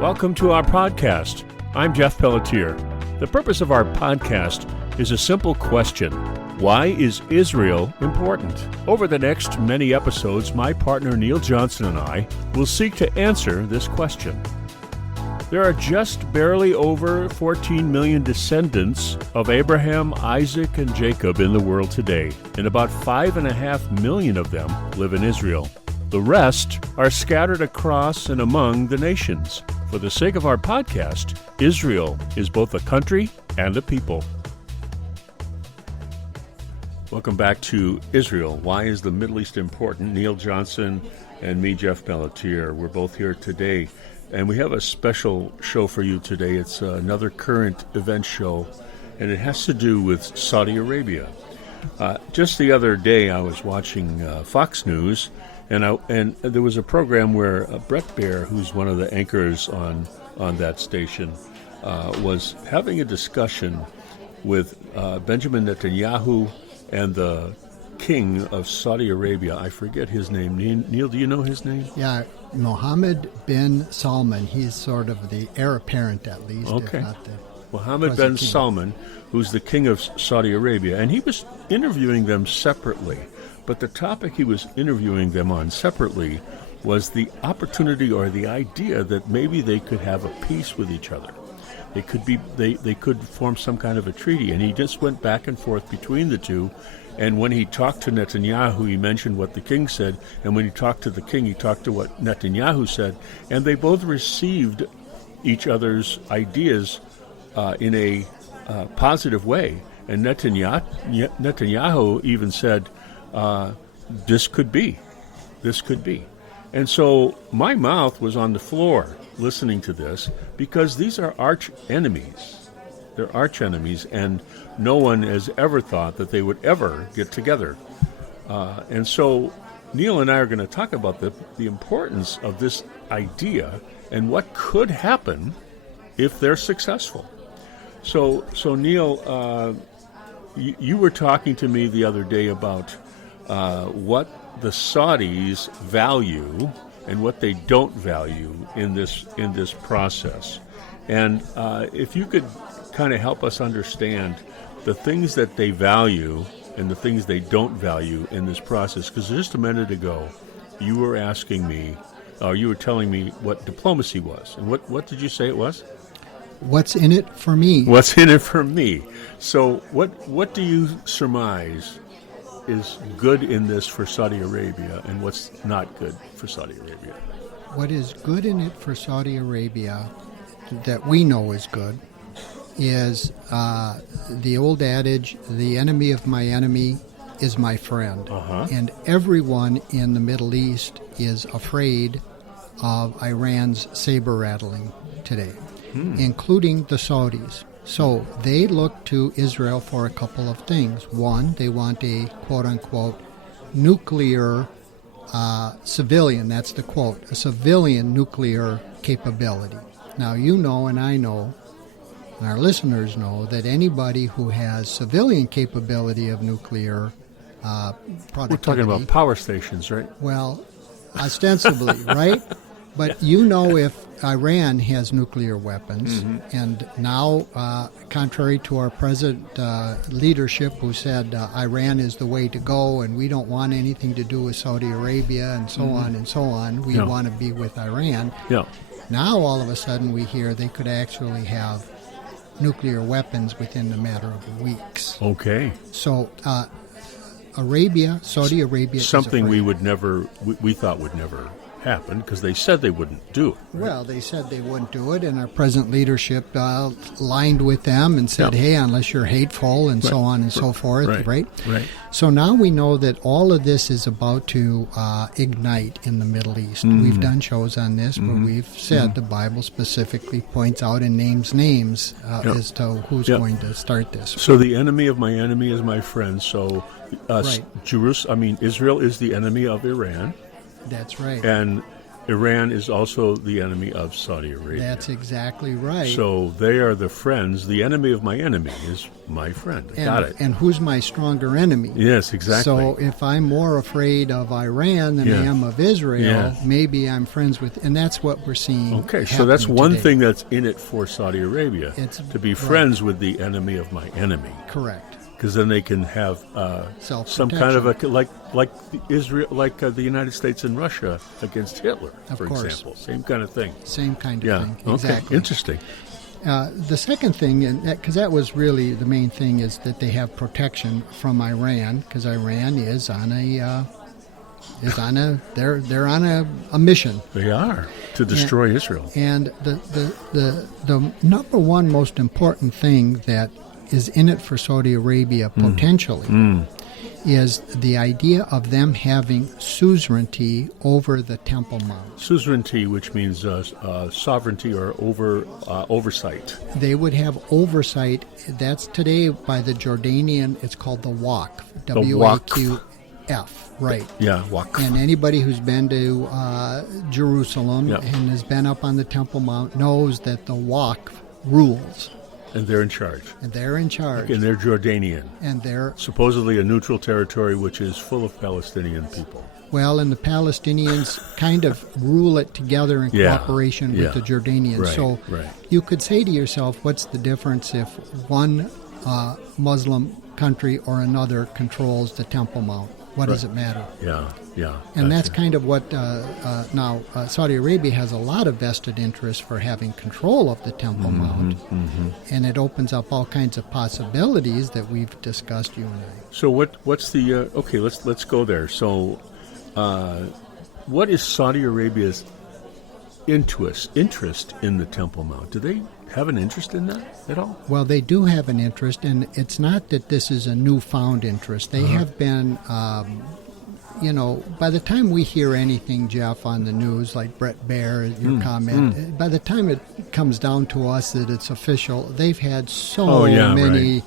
Welcome to our podcast. I'm Jeff Pelletier. The purpose of our podcast is a simple question. Why is Israel important? Over the next many episodes, my partner Neil Johnson and I will seek to answer this question. There are just barely over 14 million descendants of Abraham, Isaac, and Jacob in the world today, and about 5.5 million of them live in Israel. The rest are scattered across and among the nations. For the sake of our podcast, Israel is both a country and a people. Welcome back to Israel. Why is the Middle East important? Neil Johnson and me, Jeff Pelletier. We're both here today, and we have a special show for you today. It's another current event show, and it has to do with Saudi Arabia. Just the other day, I was watching Fox News, and there was a program where Brett Baer, who's one of the anchors on that station, was having a discussion with Benjamin Netanyahu and the king of Saudi Arabia. I forget his name. Neil, do you know his name? Yeah, Mohammed bin Salman. He's sort of the heir apparent, at least. Okay. If not the Mohammed bin king. Salman, who's the king of Saudi Arabia, and he was interviewing them separately. But the topic he was interviewing them on separately was the opportunity or the idea that maybe they could have a peace with each other. They could form some kind of a treaty, and he just went back and forth between the two. And when he talked to Netanyahu, he mentioned what the king said, and when he talked to the king, he talked to what Netanyahu said, and they both received each other's ideas in a positive way. And Netanyahu even said, this could be. And so my mouth was on the floor listening to this, because these are arch enemies. They're arch enemies, and no one has ever thought that they would ever get together. And so Neil and I are going to talk about the importance of this idea and what could happen if they're successful. So Neil, you were talking to me the other day about what the Saudis value and what they don't value in this process. And if you could kind of help us understand the things that they value and the things they don't value in this process, because just a minute ago you were asking me, you were telling me what diplomacy was, and what did you say it was? What's in it for me? What's in it for me? So what do you surmise is good in this for Saudi Arabia, and what's not good for Saudi Arabia? What is good in it for Saudi Arabia that we know is good is the old adage, the enemy of my enemy is my friend. And everyone in the Middle East is afraid of Iran's saber rattling today, including the Saudis. So they look to Israel for a couple of things. One, they want a quote-unquote nuclear civilian, that's the quote, a civilian nuclear capability. Now you know and I know, and our listeners know, that anybody who has civilian capability of nuclear productivity... We're talking about power stations, right? Well, ostensibly, right? But you know, if Iran has nuclear weapons, and now, contrary to our present leadership who said Iran is the way to go and we don't want anything to do with Saudi Arabia and so on and so on, we want to be with Iran. Now all of a sudden we hear they could actually have nuclear weapons within a matter of weeks. Okay. So Saudi Arabia something is we thought would never happen, because they said they wouldn't do it. Right? Well, they said they wouldn't do it, and our present leadership lined with them and said, hey, unless you're hateful and so on and so forth, right? So now we know that all of this is about to ignite in the Middle East. We've done shows on this where we've said the Bible specifically points out and names names as to who's going to start this. So the enemy of my enemy is my friend. So Israel is the enemy of Iran. That's right. And Iran is also the enemy of Saudi Arabia. That's exactly right. So they are the friends. The enemy of my enemy is my friend. Got it. And who's my stronger enemy? Yes, exactly. So if I'm more afraid of Iran than I am of Israel, maybe I'm friends with, and that's what we're seeing. Okay, so that's one today. thing that's in it for Saudi Arabia, It's to be friends with the enemy of my enemy. Correct. Because then they can have some kind of a the United States and Russia against Hitler, Of for course. example. Same kind of thing. Same kind of Yeah. thing. Okay. Exactly. Interesting. The second thing, because that was really the main thing, is that they have protection from Iran, because Iran is on they're on a mission. They are to destroy Israel. And the number one most important thing that is in it for Saudi Arabia potentially is the idea of them having suzerainty over the Temple Mount. Suzerainty, which means sovereignty or oversight. They would have oversight. That's today by the Jordanian. It's called the Waqf. W-A-Q-F. Right. Yeah, Waqf. And anybody who's been to Jerusalem Yep. and has been up on the Temple Mount knows that the Waqf rules. And they're in charge. And they're in charge. And they're Jordanian. And they're, Supposedly a neutral territory which is full of Palestinian people. well, and the Palestinians kind of rule it together in cooperation with the Jordanians. Right, So right. you could say to yourself, what's the difference if one Muslim country or another controls the Temple Mount? What does it matter? Yeah, yeah. And that's it. kind of what now Saudi Arabia has a lot of vested interest for having control of the Temple Mount, and it opens up all kinds of possibilities that we've discussed, you and I. So what's the okay? Let's go there. So, what is Saudi Arabia's interest in the Temple Mount? Do they have an interest in that at all? Well, they do have an interest, and it's not that this is a newfound interest. They have been, by the time we hear anything, Jeff, on the news, like Brett Baer, your comment, by the time it comes down to us that it's official, they've had so many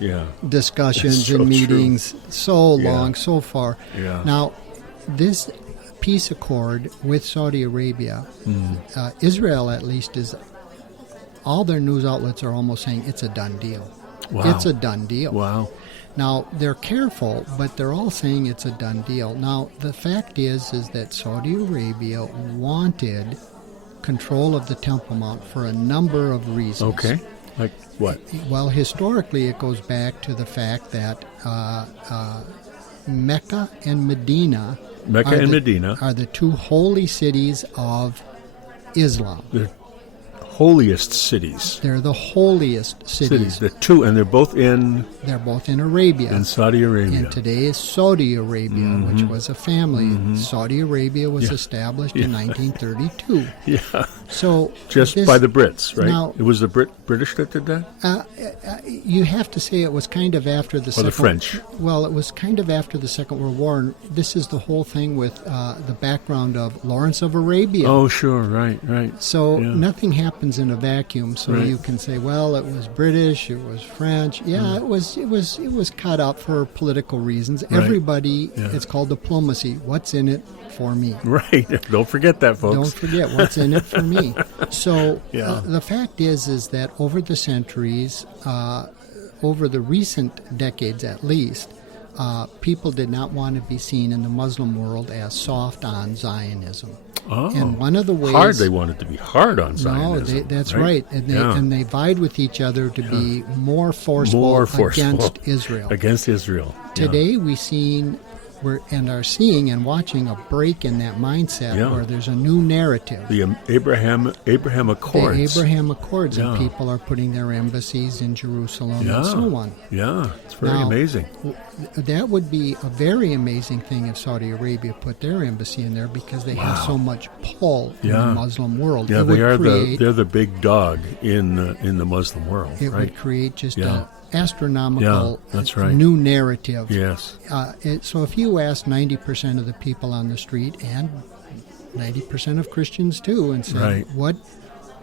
discussions So and true. meetings, so Yeah. long, so far. Yeah. Now, this peace accord with Saudi Arabia, Israel at least is, all their news outlets are almost saying it's a done deal. Wow. It's a done deal. Wow. Now, they're careful, but they're all saying it's a done deal. Now, the fact is that Saudi Arabia wanted control of the Temple Mount for a number of reasons. Okay. Like what? Well, historically, it goes back to the fact that Mecca and Medina are the two holy cities of Islam. The holiest cities. They're the holiest cities. The two, and they're both in They're both in Arabia. Saudi Arabia. And today is Saudi Arabia, which was a family. Saudi Arabia was established in 1932. Yeah. So Just this- by the Brits, right? Now- It was the British that did that? you have to say it was kind of after the Or the French? Well, it was kind of after the Second World War. And this is the whole thing with the background of Lawrence of Arabia. Oh, sure. Right. So Yeah. nothing happens in a vacuum. So Right. you can say, well, it was British, it was French. Yeah, it was cut up for political reasons. Right. Everybody, Yeah. it's called diplomacy. What's in it for me? Right. Don't forget that, folks. Don't forget what's in it for me. So Yeah. the fact is that over the centuries, over the recent decades at least, people did not want to be seen in the Muslim world as soft on Zionism. Oh. And one of the ways Hard. They wanted to be hard on no, Zionism. that's right. And they vied with each other to be more forceful against Israel. Against Israel. Yeah. Today we are seeing and watching a break in that mindset where there's a new narrative. The Abraham Accords. The Abraham Accords, and Yeah. people are putting their embassies in Jerusalem Yeah. and so on. Yeah, it's very Now, amazing. That would be a very amazing thing if Saudi Arabia put their embassy in there, because they have so much pull in the Muslim world. Yeah, It would they're the big dog in the Muslim world, It right? would create just Yeah. an astronomical that's right. new narrative. Yes. So if you ask 90% of the people on the street, and 90% of Christians too, and say, Right.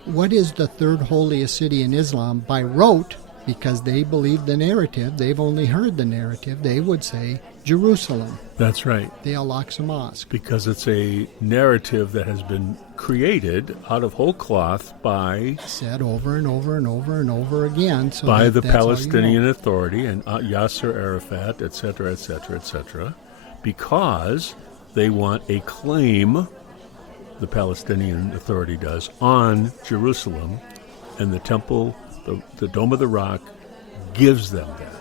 what is the third holiest city in Islam by rote, because they believe the narrative. They've only heard the narrative. They would say Jerusalem, That's right. the Al-Aqsa Mosque. Because it's a narrative that has been created out of whole cloth by Said over and over and over and over again. So the that's all you Palestinian know. Authority and Yasser Arafat, etc., etc., etc., because they want a claim, the Palestinian Authority does, on Jerusalem, and the temple, the Dome of the Rock, gives them that.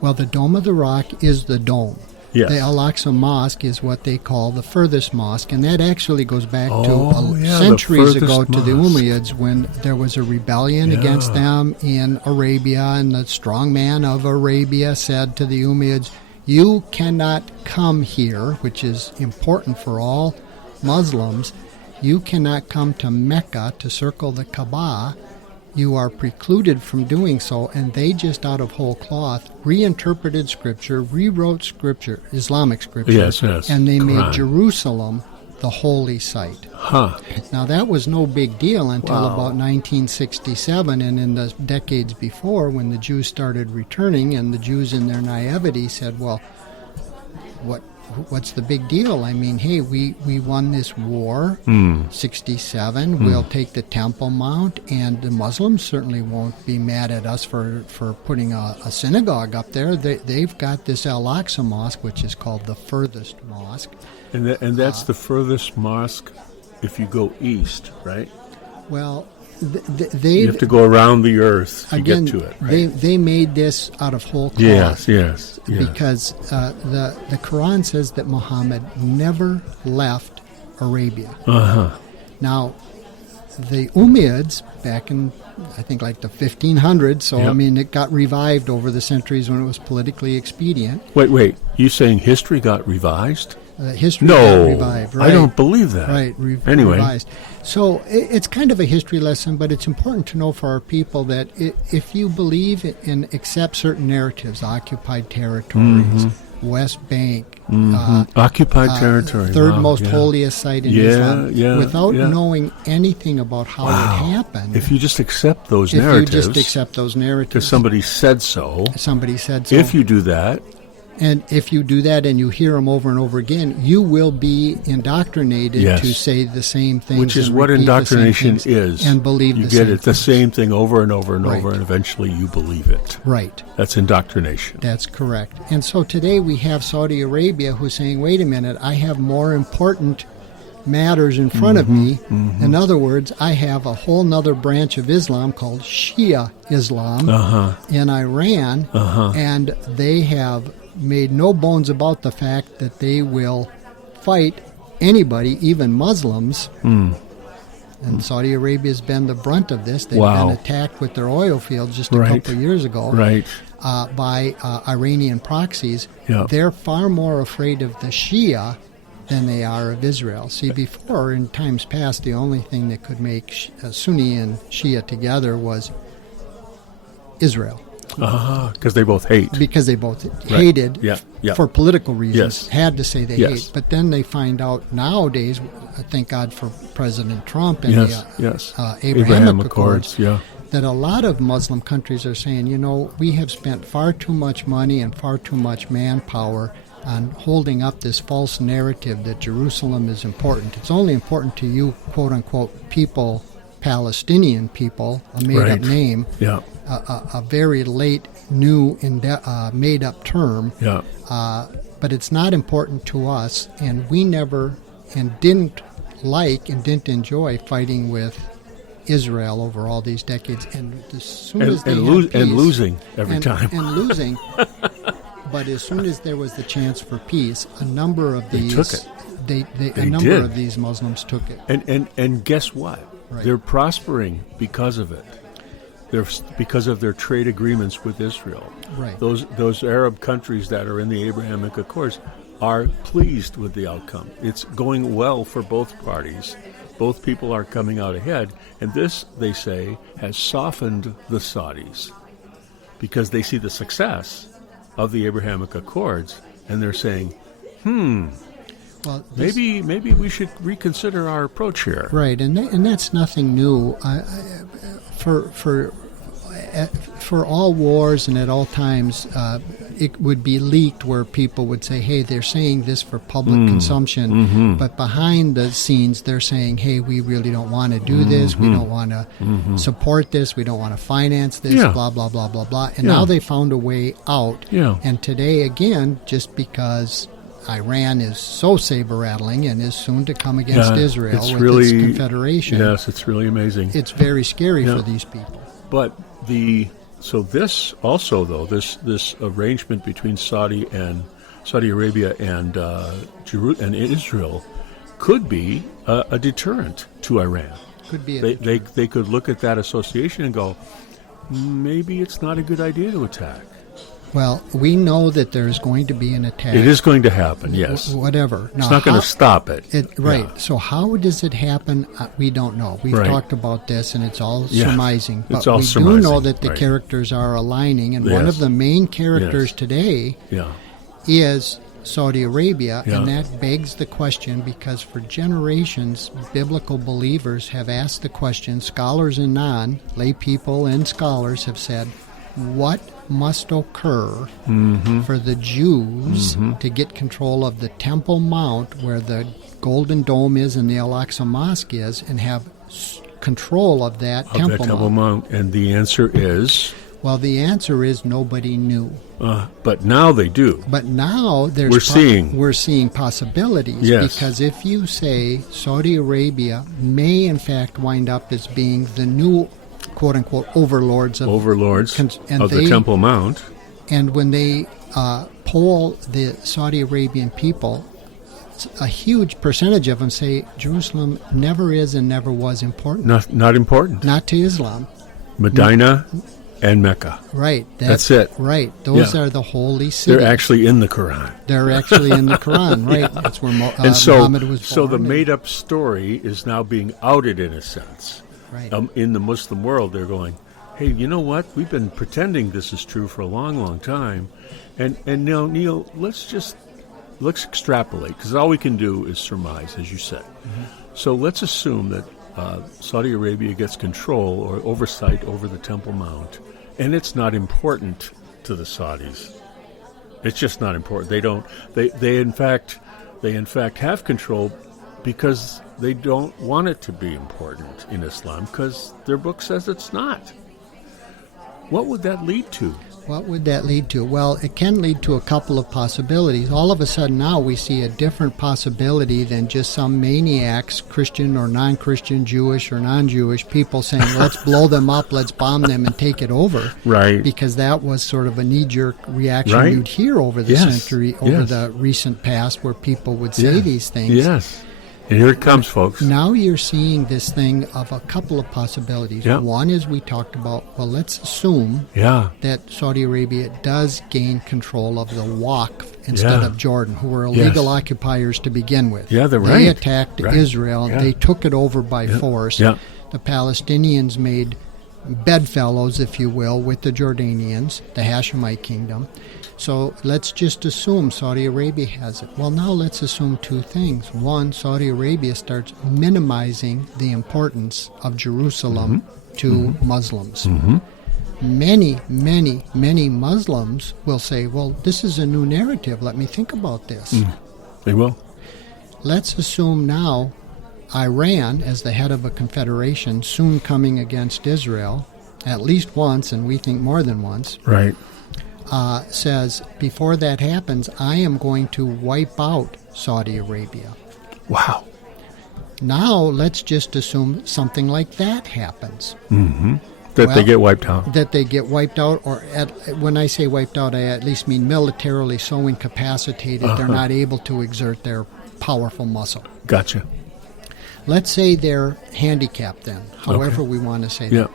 Well, the Dome of the Rock is the dome. Yes. The Al-Aqsa Mosque is what they call the furthest mosque, and that actually goes back Oh, to yeah, centuries the ago furthest to the mosque. Umayyads when there was a rebellion Yeah. against them in Arabia, and the strong man of Arabia said to the Umayyads, "You cannot come here," which is important for all Muslims. "You cannot come to Mecca to circle the Kaaba. You are precluded from doing so," and they just out of whole cloth reinterpreted Scripture, rewrote Scripture, Islamic Scripture, Yes, yes. and they made Quran. Jerusalem the holy site. Huh. Now that was no big deal until Wow. about 1967, and in the decades before when the Jews started returning, and the Jews in their naivety said, well, what's the big deal? I mean, hey, we won this war, 67. We'll take the Temple Mount, and the Muslims certainly won't be mad at us for putting a synagogue up there. They've got this Al-Aqsa Mosque, which is called the furthest mosque. And that's the furthest mosque if you go east, right? Well, You have to go around the earth to again, get to it, right? they made this out of whole cloth. Yes. Because the Quran says that Muhammad never left Arabia. Uh-huh. Now, the Umayyads, back in, I think, like the 1500s, so, Yep. I mean, it got revived over the centuries when it was politically expedient. Wait. You saying history got revised? History No, got revived, right? I don't believe that. Right, Anyway. revised. So it's kind of a history lesson, but it's important to know for our people that if you believe and accept certain narratives, occupied territories, West Bank, Occupied territory. third wow, most yeah. holiest site in Yeah, Islam, yeah, without yeah. knowing anything about how Wow. it happened, If you just accept those if narratives, you just accept those narratives, because somebody said so, somebody said so. if you do that, And if you do that and you hear them over and over again, you will be indoctrinated Yes. to say the same things. which is and what repeat the same indoctrination things is. and believe you the get same it, the things. same thing over and over and Right. over, and eventually you believe it. Right. That's indoctrination. That's correct. And so today we have Saudi Arabia who's saying, wait a minute, I have more important matters in front of me. In other words, I have a whole nother branch of Islam called Shia Islam in Iran, and they have made no bones about the fact that they will fight anybody, even Muslims. And Saudi Arabia has been the brunt of this. They've Wow. been attacked with their oil fields just a Right. couple of years ago Right. by Iranian proxies. Yeah. They're far more afraid of the Shia than they are of Israel. See, before, in times past, the only thing that could make Sunni and Shia together was Israel, Because they both hate. because they both hated Yeah. for political reasons, Yes. had to say they Yes. hate. But then they find out nowadays, thank God for President Trump and Yes, the yes. Abrahamic Accords, yeah. that a lot of Muslim countries are saying, you know, we have spent far too much money and far too much manpower on holding up this false narrative that Jerusalem is important. It's only important to you, quote unquote, people, Palestinian people, a made Right. up name, Yeah. a very late, new, made up term. Yeah. But it's not important to us, and we never and didn't like and didn't enjoy fighting with Israel over all these decades. And as soon as they had peace, And losing every time. and losing. But as soon as there was the chance for peace, a number of They these took it. a They number did. of these Muslims took it. And guess what? Right. They're prospering because of it. Because of their trade agreements with Israel. Right. Those Arab countries that are in the Abrahamic Accords are pleased with the outcome. It's going well for both parties. Both people are coming out ahead, and this, they say, has softened the Saudis because they see the success of the Abrahamic Accords, and they're saying, Well, this- maybe we should reconsider our approach here. Right, and that's nothing new. For for all wars and at all times, it would be leaked where people would say, hey, they're saying this for public consumption, but behind the scenes they're saying, hey, we really don't want to do this, we don't want to support this, we don't want to finance this, blah, blah, blah, blah, blah. And now they found a way out. And today, again, just because Iran is so saber-rattling and is soon to come against Israel with its confederation. Yes, it's really amazing. It's very scary for these people. But this arrangement between Saudi Arabia and Israel could be a deterrent to Iran. Could be. They could look at that association and go, maybe it's not a good idea to attack. Well, we know that there's going to be an attack. It is going to happen, yes. Whatever. It's not going to stop it. Right. Yeah. So how does it happen? We don't know. We've talked about this, and it's all surmising. But we do know that the characters are aligning, and one of the main characters today is Saudi Arabia, and that begs the question because for generations, biblical believers have asked the question, scholars and non-lay people and scholars have said, what must occur for the Jews to get control of the Temple Mount where the Golden Dome is and the Al-Aqsa Mosque is and have control of that Temple Mount? And the answer is? Well, the answer is nobody knew. But now they do. But now we're seeing possibilities because if you say Saudi Arabia may in fact wind up as being the new quote-unquote overlords of the Temple Mount. And when they poll the Saudi Arabian people, a huge percentage of them say Jerusalem never is and never was important. Not important. Not to Islam. Medina and Mecca. Right. That's it. Right. Those are the holy cities. They're actually in the Quran. Right. That's where Muhammad was born. So the made-up story is now being outed in a sense. Right. In the Muslim world, they're going, hey, you know what? We've been pretending this is true for a long, long time. And now, Neil, let's extrapolate, because all we can do is surmise, as you said. So let's assume that Saudi Arabia gets control or oversight over the Temple Mount, and it's not important to the Saudis. It's just not important. They in fact have control because they don't want it to be important in Islam because their book says it's not. What would that lead to? Well, it can lead to a couple of possibilities. All of a sudden now we see a different possibility than just some maniacs, Christian or non-Christian, Jewish or non-Jewish, people saying, let's blow them up, let's bomb them and take it over. Right. Because that was sort of a knee-jerk reaction you'd hear over the century, over the recent past where people would say these things. Yes. And here it comes, folks. Now you're seeing this thing of a couple of possibilities. Yep. One is we talked about, well, let's assume that Saudi Arabia does gain control of the Waqf instead of Jordan, who were illegal occupiers to begin with. Yeah, they're right. They attacked Israel. Yeah. They took it over by force. Yeah. The Palestinians made bedfellows, if you will, with the Jordanians, the Hashemite kingdom. So let's just assume Saudi Arabia has it. Well, now let's assume two things. One, Saudi Arabia starts minimizing the importance of Jerusalem to Muslims. Many, many, many Muslims will say, well, this is a new narrative. Let me think about this. They will. Let's assume now Iran, as the head of a confederation, soon coming against Israel, at least once, and we think more than once. Right. Says, before that happens, I am going to wipe out Saudi Arabia. Wow. Now, let's just assume something like that happens. They get wiped out. That they get wiped out, or when I say wiped out, I at least mean militarily so incapacitated they're not able to exert their powerful muscle. Gotcha. Let's say they're handicapped then, however we want to say that.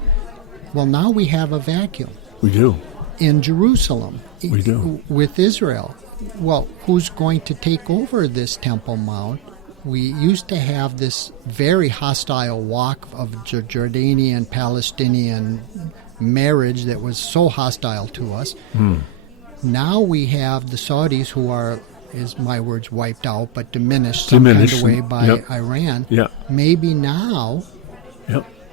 Well, now we have a vacuum. We do. In Jerusalem, we do. With Israel. Well, who's going to take over this Temple Mount? We used to have this very hostile Waqf of Jordanian-Palestinian marriage that was so hostile to us. Now we have the Saudis who are, is my words, wiped out, but diminished some kind of way by Iran. Maybe now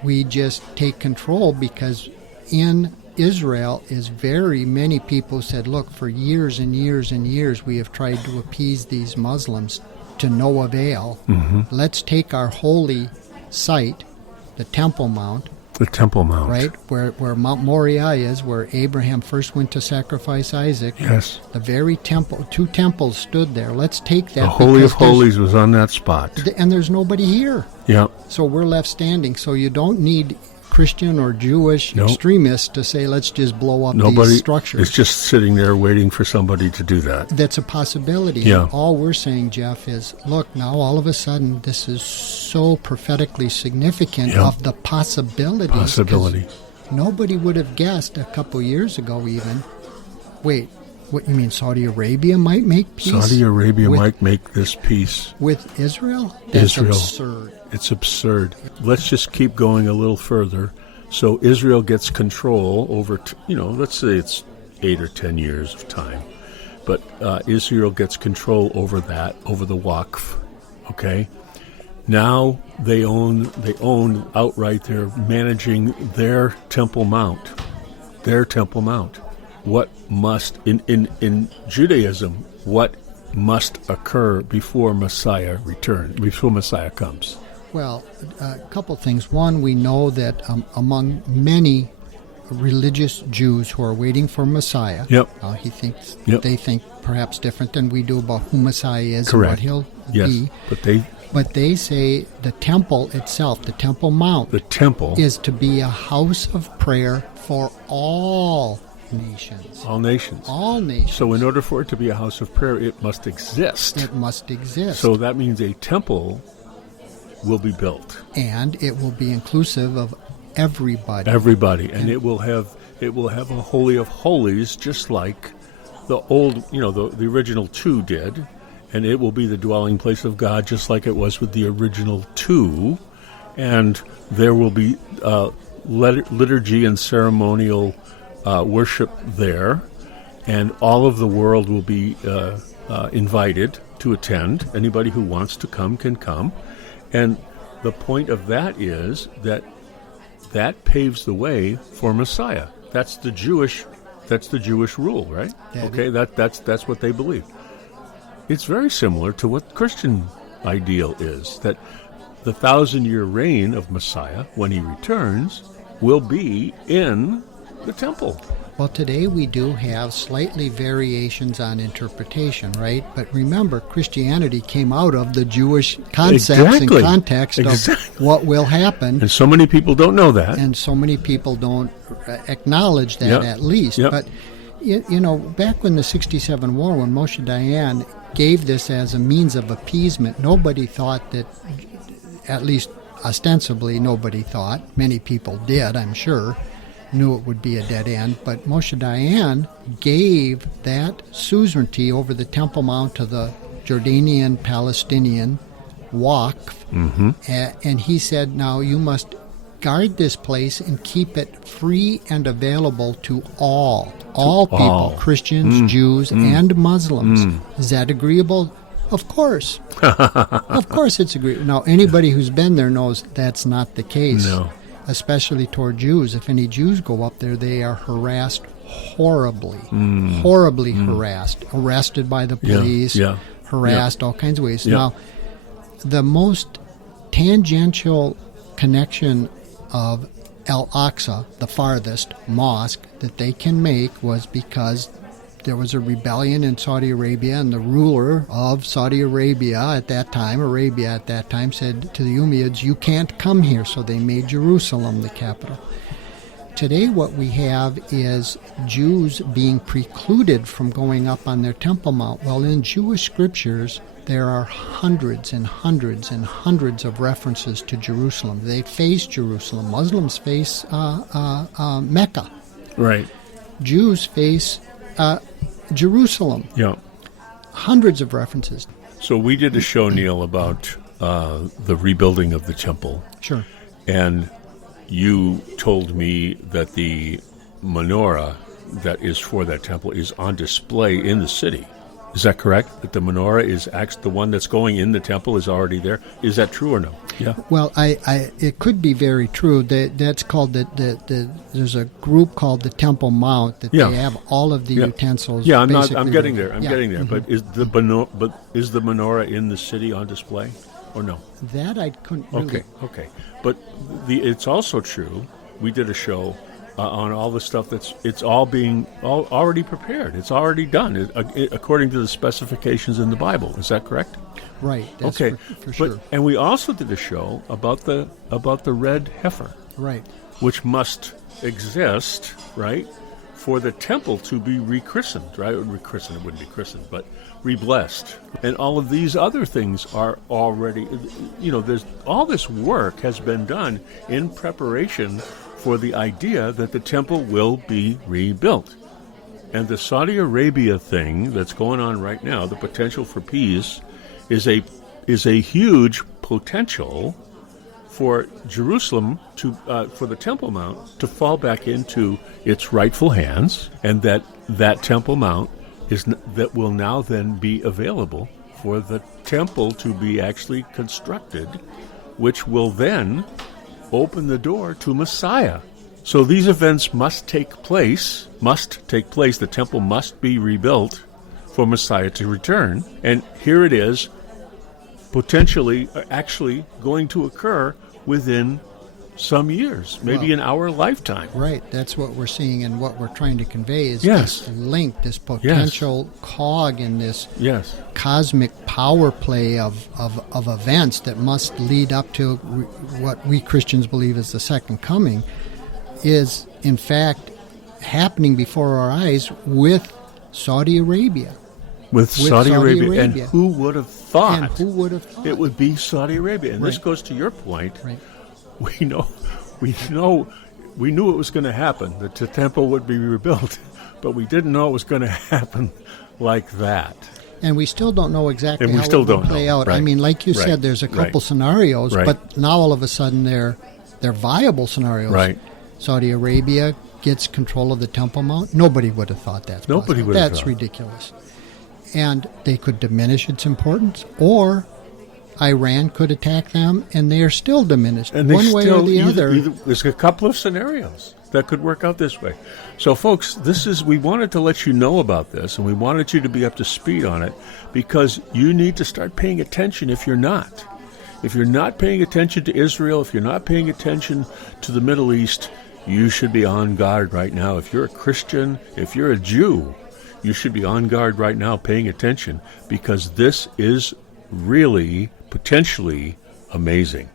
we just take control because in Israel is many people said, look, for years and years and years we have tried to appease these Muslims to no avail. Let's take our holy site, the Temple Mount, right, where Mount Moriah is, where Abraham first went to sacrifice Isaac. Yes. The very temple, 2 temples stood there. Let's take that. The Holy of Holies was on that spot. And there's nobody here. Yeah. So we're left standing. So you don't need Christian or Jewish extremists to say, let's just blow up these structures. It's just sitting there waiting for somebody to do that. That's a possibility. Yeah. And all we're saying, Jeff, is, look, now all of a sudden this is so prophetically significant of the possibilities. Possibility. Nobody would have guessed a couple years ago even, wait, what you mean Saudi Arabia might make peace? Saudi Arabia might make this peace. With Israel? That's absurd. It's absurd. Let's just keep going a little further. So Israel gets control over, let's say it's 8 or 10 years of time. But Israel gets control over that, over the Waqf, okay? Now they own outright, they're managing their Temple Mount. What must, in Judaism, what must occur before Messiah comes? Well, a couple things. One, we know that among many religious Jews who are waiting for Messiah, they think perhaps different than we do about who Messiah is. Correct. And what he'll Yes, be. But they say the temple itself, the Temple Mount, is to be a house of prayer for all nations. All nations. All nations. So in order for it to be a house of prayer, it must exist. It must exist. So that means a temple will be built. And it will be inclusive of everybody. And it will have a Holy of Holies, just like the old, the original 2 did. And it will be the dwelling place of God, just like it was with the original 2. And there will be liturgy and ceremonial worship there. And all of the world will be invited to attend. Anybody who wants to come can come. And the point of that is that paves the way for Messiah. That's the Jewish rule, right? That's what they believe. It's very similar to what Christian ideal is, that the 1,000-year reign of Messiah, when he returns, will be in the temple. Well, today we do have slightly variations on interpretation, right? But remember, Christianity came out of the Jewish concepts and context of what will happen. And so many people don't know that. And so many people don't acknowledge that, at least. But, back when the 67 war, when Moshe Dayan gave this as a means of appeasement, nobody thought that, at least ostensibly nobody thought, many people did, I'm sure, knew it would be a dead end, but Moshe Dayan gave that suzerainty over the Temple Mount to the Jordanian-Palestinian Waqf, and he said, now you must guard this place and keep it free and available to all people, Christians, Jews, and Muslims. Is that agreeable? Of course. Of course it's agreeable. Now, anybody who's been there knows that's not the case. No. Especially toward Jews. If any Jews go up there, they are harassed horribly, harassed, arrested by the police, harassed all kinds of ways. Now, the most tangential connection of Al-Aqsa, the farthest mosque that they can make, was because there was a rebellion in Saudi Arabia, and the ruler of Saudi Arabia at that time, said to the Umayyads, you can't come here, so they made Jerusalem the capital. Today what we have is Jews being precluded from going up on their Temple Mount. Well, in Jewish scriptures, there are hundreds and hundreds and hundreds of references to Jerusalem. They face Jerusalem. Muslims face Mecca. Right. Jews face Jerusalem. Yeah. Hundreds of references. So we did a show, Neil, about the rebuilding of the temple. Sure. And you told me that the menorah that is for that temple is on display in the city. Is that correct? That the menorah is actually the one that's going in the temple is already there? Is that true or no? Yeah. Well, it could be very true. That's called there's a group called the Temple Mount that Yeah. they have all of the Yeah. utensils. Yeah, I'm basically getting ready. there. I'm Yeah. getting there. Mhm. But is the menorah in the city on display or no? That I couldn't really. Okay. But it's also true. We did a show on all the stuff it's all already prepared. It's already done according to the specifications in the Bible. Is that correct? Right. That's Okay, for sure. And we also did a show about the red heifer, Right. which must exist, right, for the temple to be rechristened, right? Rechristened, it wouldn't be christened, but re-blessed. And all of these other things are already, there's all this work has been done in preparation for the idea that the temple will be rebuilt. And the Saudi Arabia thing that's going on right now, the potential for peace, is a huge potential for Jerusalem for the Temple Mount to fall back into its rightful hands, and that Temple Mount that will now then be available for the temple to be actually constructed, which will then open the door to Messiah. So these events must take place. The temple must be rebuilt for Messiah to return. And here it is, potentially actually going to occur within some years, maybe in our lifetime. Right. That's what we're seeing, and what we're trying to convey is Yes. this link, this potential cog in this Yes. cosmic power play of events that must lead up to what we Christians believe is the second coming, is in fact happening before our eyes with Saudi Arabia. With Saudi Arabia. And Arabia. who would have thought? And who would have thought? It would be Saudi Arabia. And this Right. goes to your point. Right. We knew it was going to happen, that the temple would be rebuilt, but we didn't know it was going to happen like that. And we still don't know exactly And we how still it will don't play know. out. Right. I mean, like you Right. said, there's a couple Right. scenarios, Right. but now all of a sudden they're viable scenarios. Right. Saudi Arabia gets control of the Temple Mount. Nobody would have thought that's Nobody possible. would have That's thought. ridiculous. And they could diminish its importance, or Iran could attack them, and they are still diminished, And they one way or still, the either, other. there's a couple of scenarios that could work out this way. So, folks, we wanted to let you know about this, and we wanted you to be up to speed on it, because you need to start paying attention if you're not. If you're not paying attention to Israel, if you're not paying attention to the Middle East, you should be on guard right now. If you're a Christian, if you're a Jew, you should be on guard right now paying attention, because this is really potentially amazing.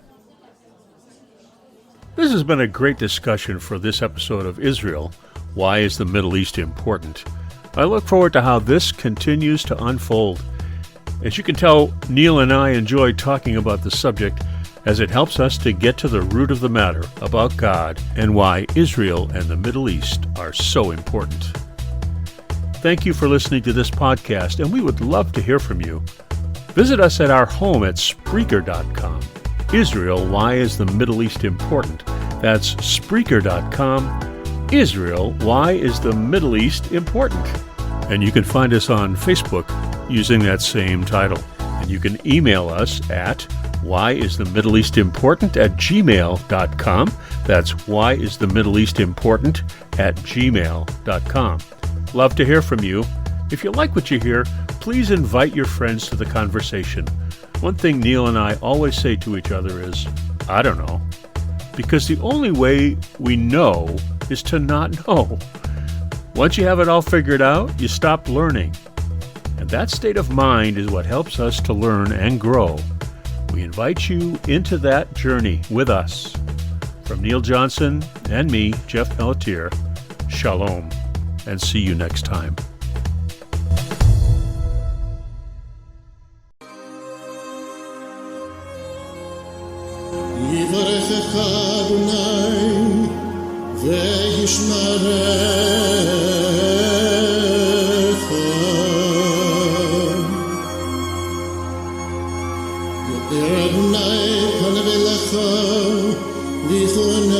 This has been a great discussion for this episode of Israel. Why is the Middle East important? I look forward to how this continues to unfold. As you can tell, Neil and I enjoy talking about the subject, as it helps us to get to the root of the matter about God and why Israel and the Middle East are so important. Thank you for listening to this podcast, and we would love to hear from you. Visit us at our home at Spreaker.com. Israel, why is the Middle East important? That's Spreaker.com. Israel, why is the Middle East important? And you can find us on Facebook using that same title. And you can email us at whyisthemiddleeastimportant@gmail.com. That's whyisthemiddleeastimportant@gmail.com. Love to hear from you. If you like what you hear, please invite your friends to the conversation. One thing Neil and I always say to each other is, I don't know. Because the only way we know is to not know. Once you have it all figured out, you stop learning. And that state of mind is what helps us to learn and grow. We invite you into that journey with us. From Neil Johnson and me, Jeff Pelletier, shalom, and see you next time. יברכך אדוני וישמרך יאר אדוני פניו אליך ויחונך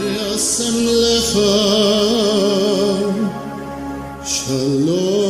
וישם לך שלום.